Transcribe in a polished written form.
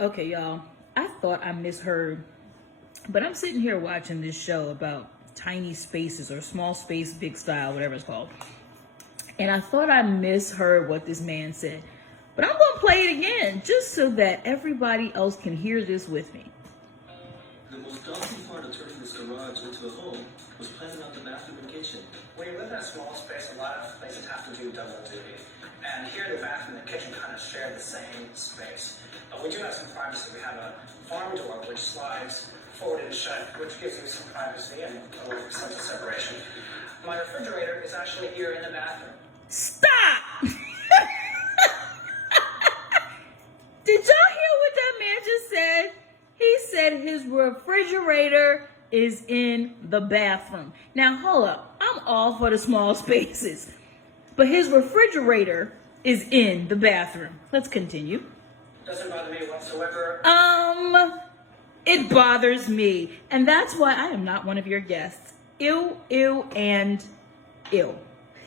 Okay, y'all. I thought I misheard, but I'm sitting here watching this show about tiny spaces or small space, big style, whatever it's called. And I thought I misheard what this man said. But I'm going to play it again just so that everybody else can hear this with me. The most daunting part of turning this garage into a home was planning out the bathroom and kitchen. When you live in a small space, a lot of places have to do double duty. And here the bathroom and the kitchen kind of share the same space. We do have some privacy. We have a farm door which slides forward and shut, which gives you some privacy and a little sense of separation. My refrigerator is actually here in the bathroom. Stop! Did y'all hear what that man just said? He said his refrigerator is in the bathroom. Now, hold up. I'm all for the small spaces. But his refrigerator is in the bathroom. Let's continue. Doesn't bother me whatsoever. It bothers me. And that's why I am not one of your guests. Ew, ew, and ew.